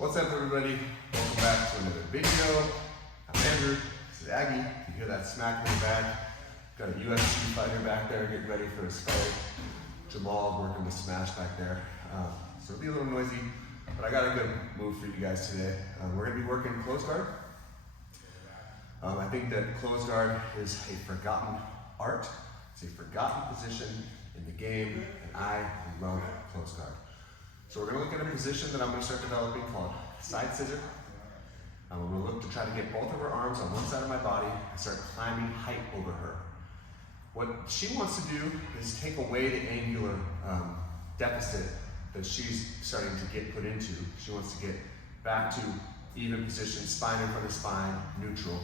What's up, everybody? Welcome back to another video. I'm Andrew. This is Aggie. You hear that smack in the back? Got a UFC fighter back there getting ready for his fight. Jamal working the smash back there. So it'll be a little noisy, but I got a good move for you guys today. We're going to be working close guard. I think that close guard is a forgotten art. It's a forgotten position in the game, and I love close guard. So we're going to look at a position that I'm going to start developing called side scissor. I'm going to look to try to get both of her arms on one side of my body and start climbing height over her. What she wants to do is take away the angular deficit that she's starting to get put into. She wants to get back to even position, spine in front of spine, neutral.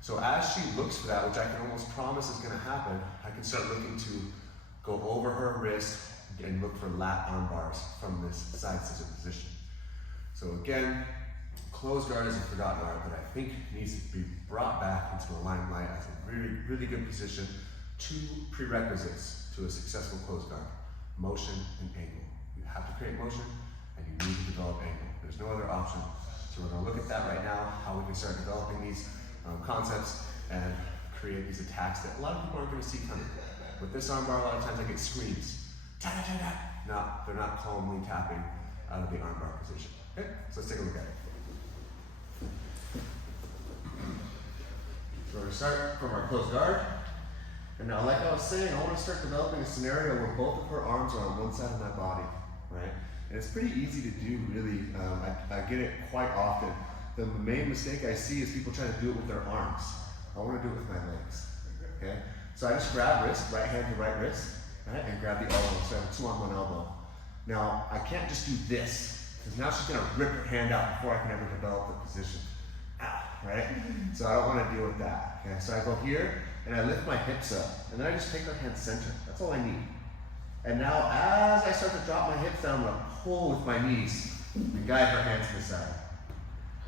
So as she looks for that, which I can almost promise is going to happen, I can start looking to go over her wrist and look for lat arm bars from this side scissor position. So again, close guard is a forgotten art, but I think needs to be brought back into the limelight as a really, really good position. Two prerequisites to a successful close guard: motion and angle. You have to create motion and you need to develop angle. There's no other option. So we're going to look at that right now, how we can start developing these concepts and create these attacks that a lot of people aren't going to see coming. With this arm bar, a lot of times I get screams. No, they're not calmly tapping out of the arm bar position. Okay, so let's take a look at it. So we're going to start from our close guard. And now, like I was saying, I want to start developing a scenario where both of her arms are on one side of my body, right? And it's pretty easy to do, really. I get it quite often. The main mistake I see is people trying to do it with their arms. I want to do it with my legs, okay? So I just grab wrist, right hand to right wrist, right, and grab the elbow, so I have a 2-on-1 elbow. Now, I can't just do this, because now she's gonna rip her hand out before I can ever develop the position. Ow, right? So I don't wanna deal with that, okay? So I go here, and I lift my hips up, and then I just take her hand center. That's all I need. And now, as I start to drop my hips down, I'm gonna pull with my knees and guide her hand to the side.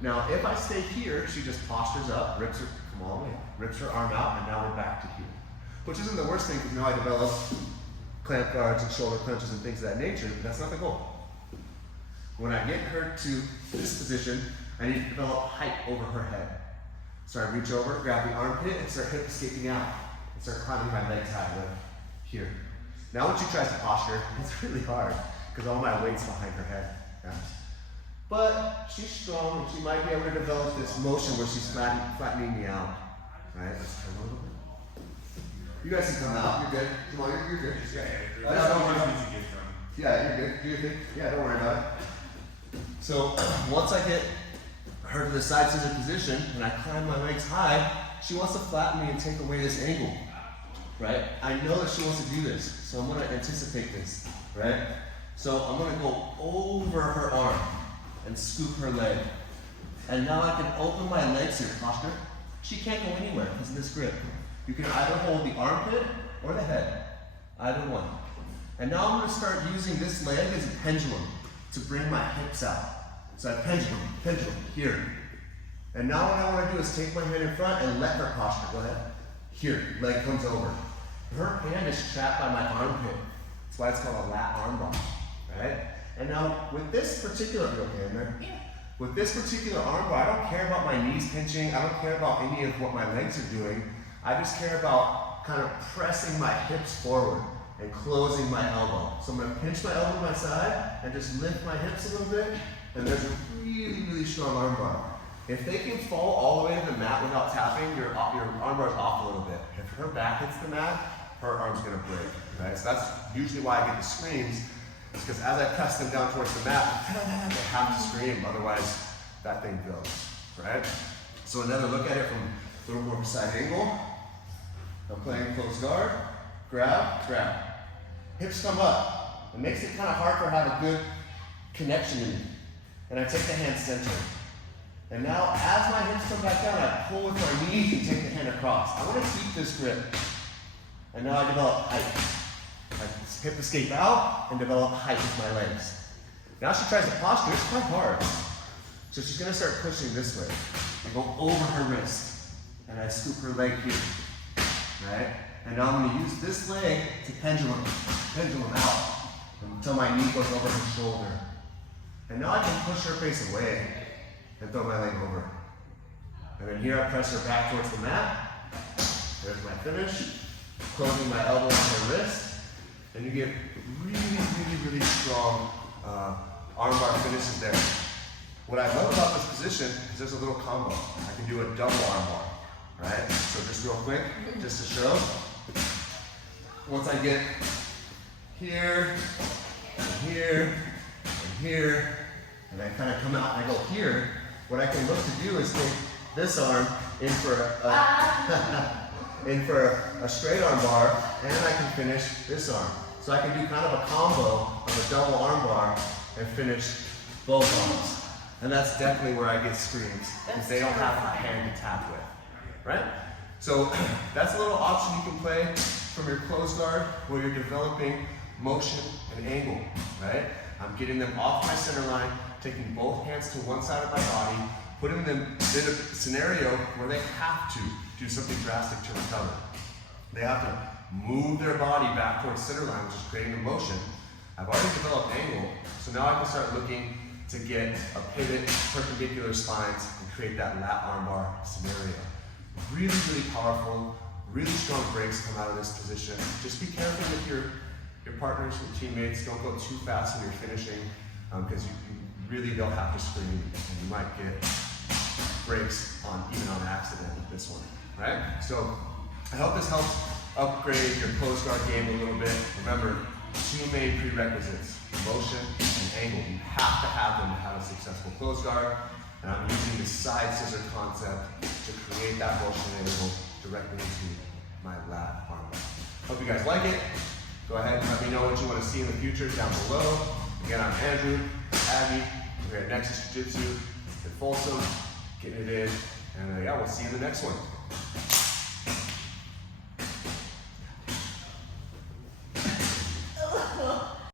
Now, if I stay here, she just postures up, rips her arm out, and now we're back to here. Which isn't the worst thing, because now I develop clamp guards and shoulder clenches and things of that nature, but that's not the goal. When I get her to this position, I need to develop height over her head. So I reach over, grab the armpit, and start hip escaping out, and start climbing my legs high, like here. Now when she tries to posture, it's really hard, because all my weight's behind her head. Yeah? But she's strong, and she might be able to develop this motion where she's flattening me out. Right? Let's turn a little bit. You guys can come out. You're good. Come on, you're good. Yeah, you're good. Do your thing. Yeah, don't worry about it. So once I get her to the side scissor position and I climb my legs high, she wants to flatten me and take away this angle. Right? I know that she wants to do this, so I'm going to anticipate this. Right? So I'm going to go over her arm and scoop her leg. And now I can open my legs here, posture. She can't go anywhere because of this grip. You can either hold the armpit or the head, either one. And now I'm going to start using this leg as a pendulum to bring my hips out. So I pendulum, here. And now what I want to do is take my hand in front and let her posture. Go ahead. Here, leg comes over. Her hand is trapped by my armpit. That's why it's called a lat arm bar, right? And now with this particular, with this particular arm bar, I don't care about my knees pinching. I don't care about any of what my legs are doing. I just care about kind of pressing my hips forward and closing my elbow. So I'm going to pinch my elbow to my side and just lift my hips a little bit, and there's a really, really strong arm bar. If they can fall all the way to the mat without tapping, your arm bar is off a little bit. If her back hits the mat, her arm's going to break. Right? So that's usually why I get the screams. It's because as I press them down towards the mat, they have to scream, otherwise that thing goes. Right? So another look at it from a little more side angle. I'm playing close guard, grab, grab. Hips come up. It makes it kind of hard for her to have a good connection to me. And I take the hand center. And now as my hips come back down, I pull with my knees and take the hand across. I want to keep this grip. And now I develop height. I hip escape out and develop height with my legs. Now she tries to posture, it's quite hard. So she's going to start pushing this way. I go over her wrist and I scoop her leg here. Right? And now I'm going to use this leg to pendulum out until my knee goes over her shoulder. And now I can push her face away and throw my leg over. And then here I press her back towards the mat. There's my finish. Closing my elbow on her wrist. And you get really strong armbar finishes there. What I love about this position is there's a little combo. I can do a double armbar, right? So just real quick, just to show. Once I get here, and here, and here, and I kind of come out and I go here, what I can look to do is take this arm in for a straight arm bar, and I can finish this arm. So I can do kind of a combo of a double arm bar and finish both arms. And that's definitely where I get screams, because they don't have a hand to tap with, right? So that's a little option you can play from your closed guard where you're developing motion and angle, right? I'm getting them off my center line, taking both hands to one side of my body, putting them in a scenario where they have to do something drastic to recover. They have to move their body back towards center line, which is creating a motion. I've already developed angle, so now I can start looking to get a pivot, perpendicular spines, and create that lat armbar scenario. Really powerful, really strong breaks come out of this position. Just be careful with your partners, your teammates. Don't go too fast when you're finishing, because they'll have to scream, and you might get breaks even on accident with this one, right? So I hope this helps upgrade your closed guard game a little bit. Remember, two main prerequisites, motion and angle. You have to have them to have a successful closed guard. And I'm using the side scissor concept to create that motion and angle directly into my lat armbar. Hope you guys like it. Go ahead and let me know what you want to see in the future down below. Again, I'm Andrew, Abby. We're here at Nexus Jiu-Jitsu in Folsom, getting it in. And yeah, we'll see you in the next one.